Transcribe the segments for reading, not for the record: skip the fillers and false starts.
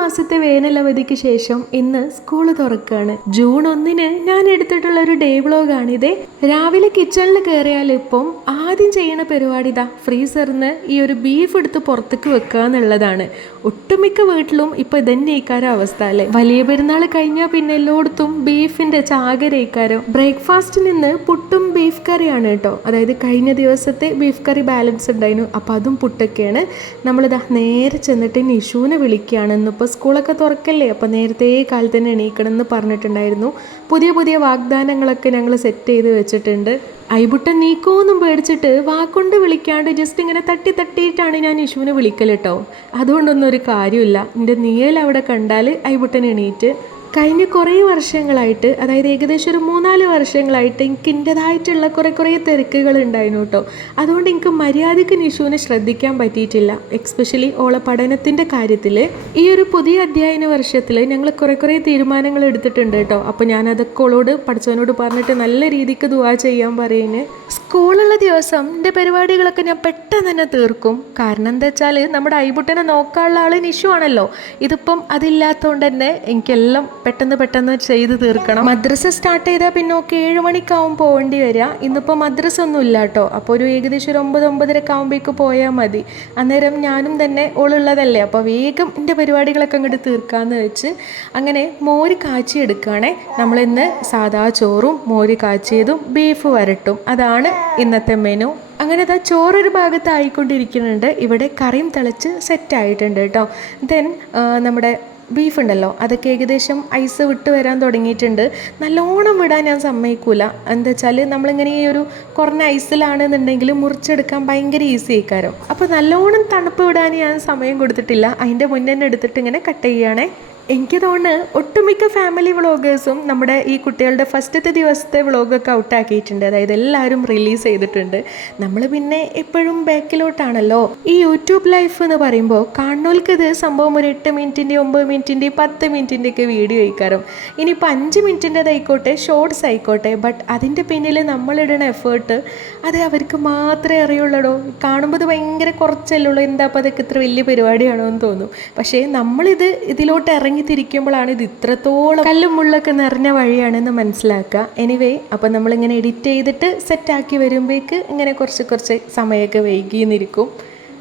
മാസത്തെ വേനലവധിക്ക് ശേഷം ഇന്ന് സ്കൂൾ തുറക്കുകയാണ്. ജൂൺ 1 ഞാൻ എടുത്തിട്ടുള്ള ഒരു ഡേ വ്ലോഗാണിത്. രാവിലെ കിച്ചണിൽ കയറിയാൽ ഇപ്പം ആദ്യം ചെയ്യുന്ന പരിപാടി ഇതാ ഫ്രീസറിന്ന് ഈ ഒരു ബീഫ് എടുത്ത് പുറത്തേക്ക് വെക്കുക എന്നുള്ളതാണ്. ഒട്ടുമിക്ക വീട്ടിലും ഇപ്പൊ ഇതന്നെ ഇക്കാരം അവസ്ഥ അല്ലേ. വലിയ പെരുന്നാൾ കഴിഞ്ഞാൽ പിന്നെ എല്ലായിടത്തും ബീഫിന്റെ ചാകരയിക്കാരം. ബ്രേക്ക്ഫാസ്റ്റിൽ നിന്ന് പുട്ടും ബീഫ് കറിയാണ് കേട്ടോ. അതായത് കഴിഞ്ഞ ദിവസത്തെ ബീഫ് കറി ബാലൻസ് ഉണ്ടായിരുന്നു, അപ്പൊ അതും പുട്ടൊക്കെയാണ്. നമ്മളിതാ നേരെ ചെന്നിട്ട് നിഷുവിനെ വിളിക്കുകയാണ്. ഇന്നിപ്പോൾ സ്കൂളൊക്കെ തുറക്കല്ലേ, അപ്പോൾ നേരത്തെ കാലത്ത് തന്നെ എണീക്കണം എന്ന് പറഞ്ഞിട്ടുണ്ടായിരുന്നു. പുതിയ പുതിയ വാഗ്ദാനങ്ങളൊക്കെ ഞങ്ങൾ സെറ്റ് ചെയ്ത് വെച്ചിട്ടുണ്ട്. ഐബുട്ടൻ നീക്കോന്നും പേടിച്ചിട്ട് വാക്കൊണ്ട് വിളിക്കാണ്ട് ജസ്റ്റ് ഇങ്ങനെ തട്ടിയിട്ടാണ് ഞാൻ നിഷുവിനെ വിളിക്കൽ കേട്ടോ. അതുകൊണ്ടൊന്നും ഒരു കാര്യമില്ല. എൻ്റെ നീയൽ അവിടെ കണ്ടാൽ ഐബുട്ടൻ എണീറ്റ്. കഴിഞ്ഞ കുറേ വർഷങ്ങളായിട്ട്, അതായത് ഏകദേശം ഒരു 3-4 വർഷങ്ങളായിട്ട് എനിക്ക് എൻ്റെതായിട്ടുള്ള കുറേ തിരക്കുകൾ ഉണ്ടായിരുന്നു കേട്ടോ. അതുകൊണ്ട് എനിക്ക് മര്യാദയ്ക്ക് നിഷുവിനെ ശ്രദ്ധിക്കാൻ പറ്റിയിട്ടില്ല. എക്സ്പെഷ്യലി ഓളെ പഠനത്തിൻ്റെ കാര്യത്തിൽ. ഈ ഒരു പുതിയ അധ്യയന വർഷത്തിൽ ഞങ്ങൾ കുറേ തീരുമാനങ്ങൾ എടുത്തിട്ടുണ്ട് കേട്ടോ. അപ്പോൾ ഞാനതൊക്കെ ഓളോട് പഠിച്ചവനോട് പറഞ്ഞിട്ട് നല്ല രീതിക്ക് ദുആ ചെയ്യാൻ പറയുന്നത്. സ്കൂളുള്ള ദിവസം എൻ്റെ പരിപാടികളൊക്കെ ഞാൻ പെട്ടെന്ന് തന്നെ തീർക്കും. കാരണം എന്താ വെച്ചാൽ നമ്മുടെ ഐബുട്ടനെ നോക്കാനുള്ള ആൾ നിഷു ആണല്ലോ. ഇതിപ്പം അതില്ലാത്തതുകൊണ്ട് തന്നെ എനിക്കെല്ലാം പെട്ടെന്ന് ചെയ്ത് തീർക്കണം. മദ്രസ സ്റ്റാർട്ട് ചെയ്താൽ പിന്നെ ഒക്കെ 7 മണിക്കാവും പോകേണ്ടി വരിക. ഇന്നിപ്പോൾ മദ്രസ ഒന്നും ഇല്ല കേട്ടോ. അപ്പോൾ ഒരു ഏകദേശം ഒരു 9-9:30 ആകുമ്പോഴേക്ക് പോയാൽ മതി. അന്നേരം ഞാനും തന്നെ ഓളുള്ളതല്ലേ, അപ്പോൾ വേഗം എൻ്റെ പരിപാടികളൊക്കെ അങ്ങോട്ട് തീർക്കാമെന്ന് വെച്ച് അങ്ങനെ മോര് കാച്ചി എടുക്കുകയാണേ. നമ്മളിന്ന് സാധാ ചോറും മോര് കാച്ചിയതും ബീഫ് വരട്ടും, അതാണ് ഇന്നത്തെ മെനു. അങ്ങനെ അതാ ചോറൊരു ഭാഗത്ത് ആയിക്കൊണ്ടിരിക്കുന്നുണ്ട്. ഇവിടെ കറിയും തിളച്ച് സെറ്റായിട്ടുണ്ട് കേട്ടോ. ദെൻ നമ്മുടെ ബീഫ് ഉണ്ടല്ലോ, അതൊക്കെ ഏകദേശം ഐസ് വിട്ട് വരാൻ തുടങ്ങിയിട്ടുണ്ട്. നല്ലോണം വിടാൻ ഞാൻ സമ്മതിക്കൂല. എന്താ വെച്ചാൽ നമ്മളിങ്ങനെ ഈ ഒരു കുറഞ്ഞ ഐസിലാണെന്നുണ്ടെങ്കിൽ മുറിച്ചെടുക്കാൻ ഭയങ്കര ഈസി ആയിക്കാരം. അപ്പോൾ നല്ലോണം തണുപ്പ് വിടാൻ ഞാൻ സമയം കൊടുത്തിട്ടില്ല. അതിൻ്റെ മുന്നേ തന്നെ എടുത്തിട്ട് ഇങ്ങനെ കട്ട് ചെയ്യുകയാണേ. എനിക്ക് തോന്നുന്നു ഒട്ടുമിക്ക ഫാമിലി വ്ളോഗേഴ്സും നമ്മുടെ ഈ കുട്ടികളുടെ ഫസ്റ്റത്തെ ദിവസത്തെ വ്ളോഗൊക്കെ ഔട്ടാക്കിയിട്ടുണ്ട്. അതായത് എല്ലാവരും റിലീസ് ചെയ്തിട്ടുണ്ട്. നമ്മൾ പിന്നെ എപ്പോഴും ബാക്കിലോട്ടാണല്ലോ. ഈ യൂട്യൂബ് ലൈഫ് എന്ന് പറയുമ്പോൾ കാണുന്നവർക്ക് ഇത് സംഭവം ഒരു 8 മിനിറ്റിൻ്റെ 9 മിനിറ്റിൻ്റെ 10 മിനിറ്റിൻ്റെ ഒക്കെ വീഡിയോ ആയിക്കാരം. ഇനിയിപ്പോൾ 5 മിനിറ്റിൻ്റെതായിക്കോട്ടെ, ഷോർട്സ് ആയിക്കോട്ടെ, ബട്ട് അതിൻ്റെ പിന്നിൽ നമ്മളിടുന്ന എഫേർട്ട് അത് അവർക്ക് മാത്രമേ അറിയുള്ളൂ. കാണുമ്പോൾ ഇത് ഭയങ്കര കുറച്ചല്ലുള്ളൂ, എന്താ അപ്പോൾ അതൊക്കെ ഇത്ര വലിയ പരിപാടിയാണോ എന്ന് തോന്നും. പക്ഷേ നമ്മളിത് ഇതിലോട്ട് തിരിക്കുമ്പോഴാണ് ഇത് ഇത്രത്തോളം കല്ലും മുള്ളൊക്കെ നിറഞ്ഞ വഴിയാണെന്ന് മനസ്സിലാക്കുക. എനിവേ, അപ്പം നമ്മളിങ്ങനെ എഡിറ്റ് ചെയ്തിട്ട് സെറ്റാക്കി വരുമ്പോഴേക്ക് ഇങ്ങനെ കുറച്ച് സമയമൊക്കെ വൈകിന്നിരിക്കും.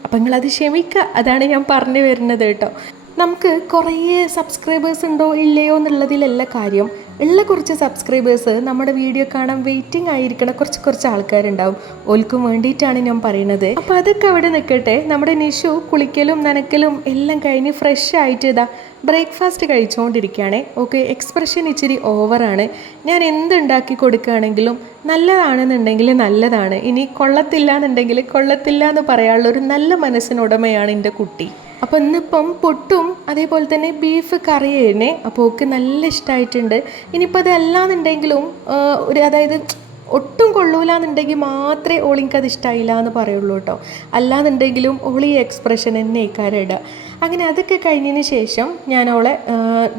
അപ്പം നിങ്ങളത് ക്ഷമിക്കുക, അതാണ് ഞാൻ പറഞ്ഞു വരുന്നത് കേട്ടോ. നമുക്ക് കുറേ സബ്സ്ക്രൈബേഴ്സ് ഉണ്ടോ ഇല്ലയോ എന്നുള്ളതിലല്ല കാര്യം. ഉള്ള കുറച്ച് സബ്സ്ക്രൈബേഴ്സ് നമ്മുടെ വീഡിയോ കാണാൻ വെയിറ്റിംഗ് ആയിരിക്കണം കുറച്ച് ആൾക്കാരുണ്ടാവും. ഓൽക്കും വേണ്ടിയിട്ടാണ് ഞാൻ പറയുന്നത്. അപ്പോൾ അതൊക്കെ അവിടെ നിൽക്കട്ടെ. നമ്മുടെ നിഷു കുളിക്കലും നനക്കലും എല്ലാം കഴിഞ്ഞ് ഫ്രഷ് ആയിട്ട് ഇതാ ബ്രേക്ക്ഫാസ്റ്റ് കഴിച്ചുകൊണ്ടിരിക്കുകയാണേ. ഓക്കെ, എക്സ്പ്രഷൻ ഇച്ചിരി ഓവറാണ്. ഞാൻ എന്തുണ്ടാക്കി കൊടുക്കുകയാണെങ്കിലും നല്ലതാണെന്നുണ്ടെങ്കിൽ നല്ലതാണ്, ഇനി കൊള്ളത്തില്ല എന്നുണ്ടെങ്കിൽ കൊള്ളത്തില്ല എന്ന് പറയാനുള്ള ഒരു നല്ല മനസ്സിനുടമയാണ് എൻ്റെ കുട്ടി. അപ്പോൾ ഇന്നിപ്പം പുട്ടും അതേപോലെ തന്നെ ബീഫ് കറിയേനെ. അപ്പോൾ ഓക്ക് നല്ല ഇഷ്ടമായിട്ടുണ്ട്. ഇനിയിപ്പോൾ അതല്ലാന്നുണ്ടെങ്കിലും അതായത് ഒട്ടും കൊള്ളൂലെന്നുണ്ടെങ്കിൽ മാത്രമേ ഓളിക്കത് ഇഷ്ടമായില്ല എന്ന് പറയുള്ളൂ കേട്ടോ. അല്ലാന്നുണ്ടെങ്കിലും ഓളി എക്സ്പ്രഷൻ എന്നെ ഇക്കാരിടുക. അങ്ങനെ അതൊക്കെ കഴിഞ്ഞതിന് ശേഷം ഞാൻ ഓളെ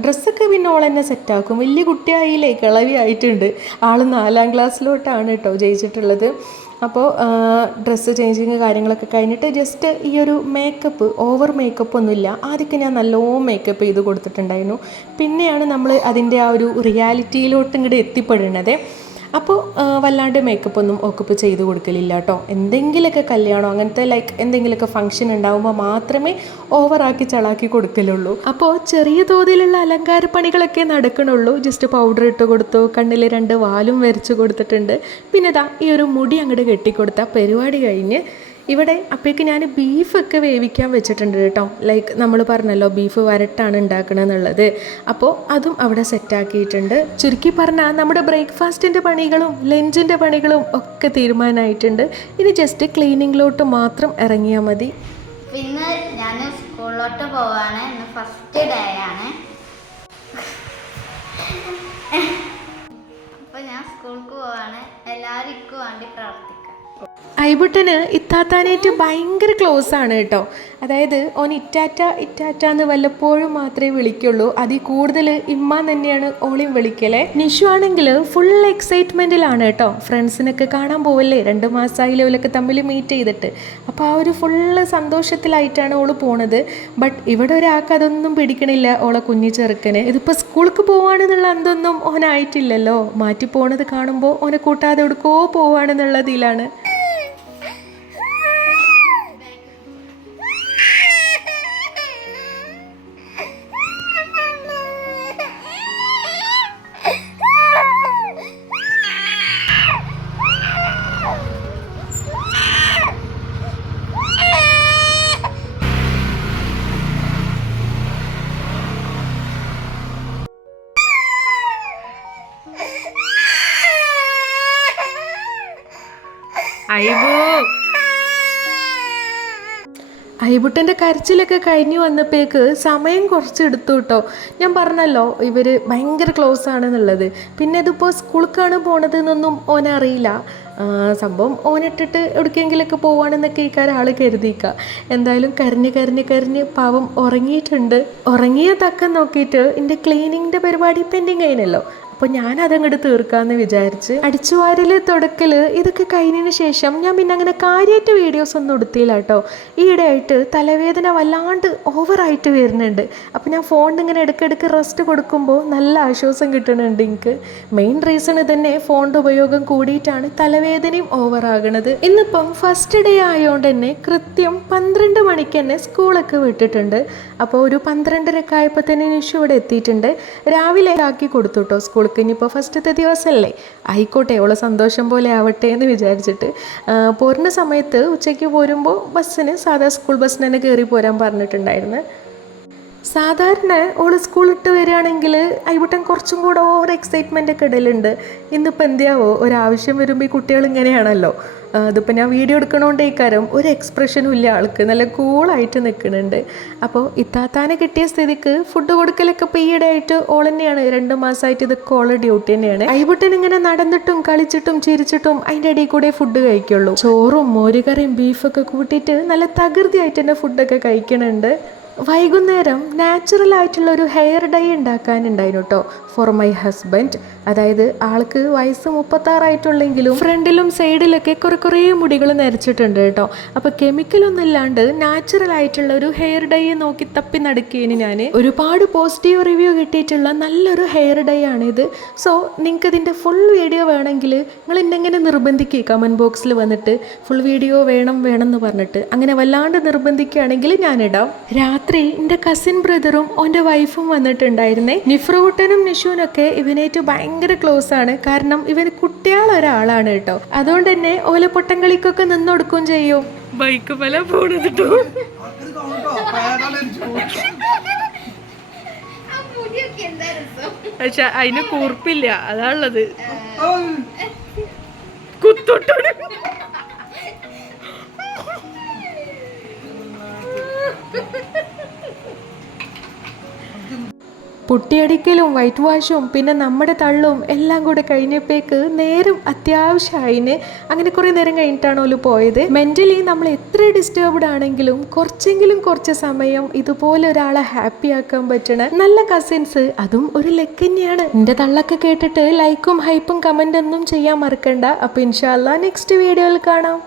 ഡ്രസ്സൊക്കെ പിന്നെ ഓളെന്നെ സെറ്റാക്കും. വലിയ കുട്ടിയായില്ലേ, കിളവി ആയിട്ടുണ്ട്. ആൾ 4ാം ക്ലാസ്സിലോട്ടാണ് കേട്ടോ ജയിച്ചിട്ടുള്ളത്. അപ്പോൾ ഡ്രസ്സ് ചേഞ്ചിങ് കാര്യങ്ങളൊക്കെ കഴിഞ്ഞിട്ട് ജസ്റ്റ് ഈ ഒരു മേക്കപ്പ്, ഓവർ മേക്കപ്പ് ഒന്നുമില്ല. ആദ്യമൊക്കെ ഞാൻ നല്ലോണം മേക്കപ്പ് ചെയ്ത് കൊടുത്തിട്ടുണ്ടായിരുന്നു. പിന്നെയാണ് നമ്മൾ അതിൻ്റെ ആ ഒരു റിയാലിറ്റിയിലോട്ട് ഇങ്ങോട്ട് എത്തിപ്പെടുന്നത്. അപ്പോൾ വല്ലാണ്ട് മേക്കപ്പ് ഒന്നും ഓക്കപ്പ് ചെയ്ത് കൊടുക്കലില്ല കേട്ടോ. എന്തെങ്കിലുമൊക്കെ കല്യാണം അങ്ങനത്തെ എന്തെങ്കിലുമൊക്കെ ഫംഗ്ഷൻ ഉണ്ടാകുമ്പോൾ മാത്രമേ ഓവറാക്കി ചളാക്കി കൊടുക്കലുള്ളൂ. അപ്പോൾ ചെറിയ തോതിലുള്ള അലങ്കാര പണികളൊക്കെ നടക്കണുള്ളൂ. ജസ്റ്റ് പൗഡർ ഇട്ട് കൊടുത്തു, കണ്ണിൽ 2 വാലും വരച്ച് കൊടുത്തിട്ടുണ്ട്. പിന്നെ ഇതാ ഈ ഒരു മുടി അങ്ങോട്ട് കെട്ടിക്കൊടുത്ത പരിപാടി കഴിഞ്ഞ് ഇവിടെ അപ്പോഴേക്ക് ഞാൻ ബീഫൊക്കെ വേവിക്കാൻ വെച്ചിട്ടുണ്ട് കേട്ടോ. നമ്മൾ പറഞ്ഞല്ലോ ബീഫ് വരട്ടാണ് ഉണ്ടാക്കണമെന്നുള്ളത്. അപ്പോൾ അതും അവിടെ സെറ്റാക്കിയിട്ടുണ്ട്. ചുരുക്കി പറഞ്ഞാൽ നമ്മുടെ ബ്രേക്ക്ഫാസ്റ്റിൻ്റെ പണികളും ലഞ്ചിൻ്റെ പണികളും ഒക്കെ തീരുമാനമായിട്ടുണ്ട്. ഇനി ജസ്റ്റ് ക്ലീനിങ്ങിലോട്ട് മാത്രം ഇറങ്ങിയാൽ മതി. പിന്നെ ഞാൻ സ്കൂളിലോട്ട് പോവാണ്. ഇന്ന് ഫസ്റ്റ് ഡേ ആണ്. അപ്പോൾ ഞാൻ സ്കൂൾക്ക് പോവാണ്. എല്ലാവർക്കും വേണ്ടി പ്രവർത്തിക്കാം. ഐബുട്ടന് ഇത്താത്താനായിട്ട് ഭയങ്കര ക്ലോസ് ആണ് കേട്ടോ. അതായത് ഓൻ ഇറ്റാറ്റ എന്ന് വല്ലപ്പോഴും മാത്രമേ വിളിക്കുള്ളൂ. അതിൽ കൂടുതൽ ഇമ്മ തന്നെയാണ് ഓളിയും വിളിക്കലേ. നിഷു ആണെങ്കിൽ ഫുൾ എക്സൈറ്റ്മെൻറ്റിലാണ് കേട്ടോ. ഫ്രണ്ട്സിനൊക്കെ കാണാൻ പോവല്ലേ, 2 മാസമായില്ലേ ഓലൊക്കെ തമ്മിൽ മീറ്റ് ചെയ്തിട്ട്. അപ്പോൾ ആ ഒരു ഫുള്ള് സന്തോഷത്തിലായിട്ടാണ് ഓള് പോണത്. ബട്ട് ഇവിടെ ഒരാൾക്ക് അതൊന്നും പിടിക്കണില്ല ഓളെ കുഞ്ഞി ചെറുക്കന്. ഇതിപ്പോൾ സ്കൂൾക്ക് പോവാണെന്നുള്ള എന്തൊന്നും ഓനായിട്ടില്ലല്ലോ. മാറ്റി പോണത് കാണുമ്പോൾ ഓനെ കൂട്ടാതെ എവിടെക്കോ പോവാണെന്നുള്ളതിലാണ്. ഐബുട്ടൻ്റെ കരച്ചിലൊക്കെ കഴിഞ്ഞു വന്നപ്പോഴേക്ക് സമയം കുറച്ച് എടുത്തു കേട്ടോ. ഞാൻ പറഞ്ഞല്ലോ ഇവർ ഭയങ്കര ക്ലോസ് ആണെന്നുള്ളത്. പിന്നെ ഇതിപ്പോൾ സ്കൂളിലേക്കാണ് പോണത് എന്നൊന്നും ഓനറിയില്ല. സംഭവം ഓനിട്ടിട്ട് എവിടേക്കെങ്കിലൊക്കെ പോവാണെന്നൊക്കെ ഈ കാര്യം ആൾ കരുതിക്കുക. എന്തായാലും കരഞ്ഞ് പാവം ഉറങ്ങിയിട്ടുണ്ട്. ഉറങ്ങിയ തക്കം നോക്കിയിട്ട് എൻ്റെ ക്ലീനിങ്ങിൻ്റെ പരിപാടി പെൻഡിങ് ആയിരുന്നല്ലോ. അപ്പോൾ ഞാനതങ്ങോട്ട് തീർക്കാമെന്ന് വിചാരിച്ച് അടിച്ചുവാരൽ തുടക്കൽ ഇതൊക്കെ കഴിഞ്ഞതിന് ശേഷം ഞാൻ പിന്നെ അങ്ങനെ കാര്യമായിട്ട് വീഡിയോസ് ഒന്നും എടുത്തില്ല കേട്ടോ. ഈയിടെ ആയിട്ട് തലവേദന വല്ലാണ്ട് ഓവറായിട്ട് വരുന്നുണ്ട്. അപ്പോൾ ഞാൻ ഫോണിന് ഇങ്ങനെ ഇടയ്ക്കിടയ്ക്ക് റെസ്റ്റ് കൊടുക്കുമ്പോൾ നല്ല ആശ്വാസം കിട്ടുന്നുണ്ട് എനിക്ക്. മെയിൻ റീസൺ തന്നെ ഫോണിൻ്റെ ഉപയോഗം കൂടിയിട്ടാണ് തലവേദനയും ഓവറാകണത്. ഇന്നിപ്പം ഫസ്റ്റ് ഡേ ആയതുകൊണ്ട് തന്നെ കൃത്യം 12 മണിക്ക് തന്നെ സ്കൂളൊക്കെ വിട്ടിട്ടുണ്ട്. അപ്പോൾ ഒരു 12:30 ആയപ്പോൾ തന്നെ നിഷു ഇവിടെ എത്തിയിട്ടുണ്ട്. രാവിലെ ആക്കി കൊടുത്തു കേട്ടോ സ്കൂൾ. ഇനിയിപ്പോൾ ഫസ്റ്റത്തെ ദിവസമല്ലേ, ആയിക്കോട്ടെ ഓളെ സന്തോഷം പോലെ ആവട്ടെ എന്ന് വിചാരിച്ചിട്ട് പോരുന്ന സമയത്ത് ഉച്ചയ്ക്ക് പോരുമ്പോൾ സാധാ സ്കൂൾ ബസ്സിന് തന്നെ കയറി പോരാൻ പറഞ്ഞിട്ടുണ്ടായിരുന്നു. സാധാരണ ഓള് സ്കൂളിട്ട് വരികയാണെങ്കിൽ ഐബുട്ടൻ കുറച്ചും കൂടെ ഓവർ എക്സൈറ്റ്മെൻ്റ് ഒക്കെ ഇടലുണ്ട്. ഇന്നിപ്പോൾ എന്തിയാവോ ഒരാവശ്യം വരുമ്പോൾ ഈ കുട്ടികൾ ഇങ്ങനെയാണല്ലോ. അതിപ്പോൾ ഞാൻ വീഡിയോ എടുക്കണോണ്ടേ കാര്യം ഒരു എക്സ്പ്രഷനും ഇല്ല ആൾക്ക്, നല്ല കൂളായിട്ട് നിൽക്കുന്നുണ്ട്. അപ്പോൾ ഇത്താത്താനെ കിട്ടിയ സ്ഥിതിക്ക് ഫുഡ് കൊടുക്കലൊക്കെ ഇപ്പോൾ ഈയിടെ ആയിട്ട് ഓൾ തന്നെയാണ്. 2 മാസമായിട്ട് ഇതൊക്കെ ഓളെ ഡ്യൂട്ടി തന്നെയാണ്. ഐബുട്ടൻ ഇങ്ങനെ നടന്നിട്ടും കളിച്ചിട്ടും ചിരിച്ചിട്ടും അതിൻ്റെ ഇടയിൽ കൂടെ ഫുഡ് കഴിക്കുള്ളൂ. ചോറും മോരുകറിയും ബീഫൊക്കെ കൂട്ടിയിട്ട് നല്ല തകൃതിയായിട്ട് തന്നെ ഫുഡൊക്കെ കഴിക്കണുണ്ട്. വൈകുന്നേരം നാച്ചുറൽ ആയിട്ടുള്ള ഒരു ഹെയർ ഡൈ ഉണ്ടാക്കാനുണ്ടായിരുന്നു കേട്ടോ ഫോർ മൈ ഹസ്ബൻഡ്. അതായത് ആൾക്ക് വയസ്സ് 36 ആയിട്ടുള്ളെങ്കിലും ഫ്രണ്ടിലും സൈഡിലൊക്കെ കുറേ മുടികൾ നരച്ചിട്ടുണ്ട് കേട്ടോ. അപ്പോൾ കെമിക്കലൊന്നും ഇല്ലാണ്ട് നാച്ചുറൽ ആയിട്ടുള്ള ഒരു ഹെയർ ഡൈ നോക്കി തപ്പി നടക്കിയതിന് ഞാൻ ഒരുപാട് പോസിറ്റീവ് റിവ്യൂ കിട്ടിയിട്ടുള്ള നല്ലൊരു ഹെയർ ഡൈ ആണിത്. സോ നിങ്ങൾക്ക് ഇതിൻ്റെ ഫുൾ വീഡിയോ വേണമെങ്കിൽ നിങ്ങൾ എന്നെങ്ങനെ നിർബന്ധിക്കുക കമൻറ്റ് ബോക്സിൽ വന്നിട്ട് ഫുൾ വീഡിയോ വേണം എന്ന് പറഞ്ഞിട്ട്. അങ്ങനെ വല്ലാണ്ട് നിർബന്ധിക്കുകയാണെങ്കിൽ ഞാനിടാം. രാത്രി എൻ്റെ കസിൻ ബ്രദറും ഓൻ്റെ വൈഫും വന്നിട്ടുണ്ടായിരുന്നേ. നിഫ്രൂട്ടനും നിഷുവിനൊക്കെ ഇവനായിട്ട് ഭയങ്കര ക്ലോസ് ആണ്. കാരണം ഇവന് കുട്ടികളൊരാളാണ് കേട്ടോ. അതുകൊണ്ട് തന്നെ ഓല പൊട്ടങ്കളിക്കൊക്കെ നിന്നൊടുക്കുകയും ചെയ്യും. ബൈക്ക് പല പോണതിട്ടോ. പക്ഷെ അതിന് കൂർപ്പില്ല, അതാണുള്ളത്. കുത്തോട്ടാണ്. പുട്ടിയടിക്കലും വൈറ്റ് വാഷും പിന്നെ നമ്മുടെ തള്ളും എല്ലാം കൂടെ കഴിഞ്ഞപ്പോഴേക്ക് നേരം അത്യാവശ്യമായിന്. അങ്ങനെ കുറേ നേരം കഴിഞ്ഞിട്ടാണ് ഓല് പോയത്. മെൻ്റലി നമ്മൾ എത്ര ഡിസ്റ്റർബ്ഡ് ആണെങ്കിലും കുറച്ച് സമയം ഇതുപോലെ ഒരാളെ ഹാപ്പി ആക്കാൻ പറ്റണ നല്ല കസിൻസ് അതും ഒരു ലക്ക് തന്നെയാണ്. എൻ്റെ തള്ളൊക്കെ കേട്ടിട്ട് ലൈക്കും ഹൈപ്പും കമൻ്റ് ഒന്നും ചെയ്യാൻ മറക്കണ്ട. അപ്പോൾ ഇൻഷാ അല്ലാഹ് നെക്സ്റ്റ് വീഡിയോയിൽ കാണാം.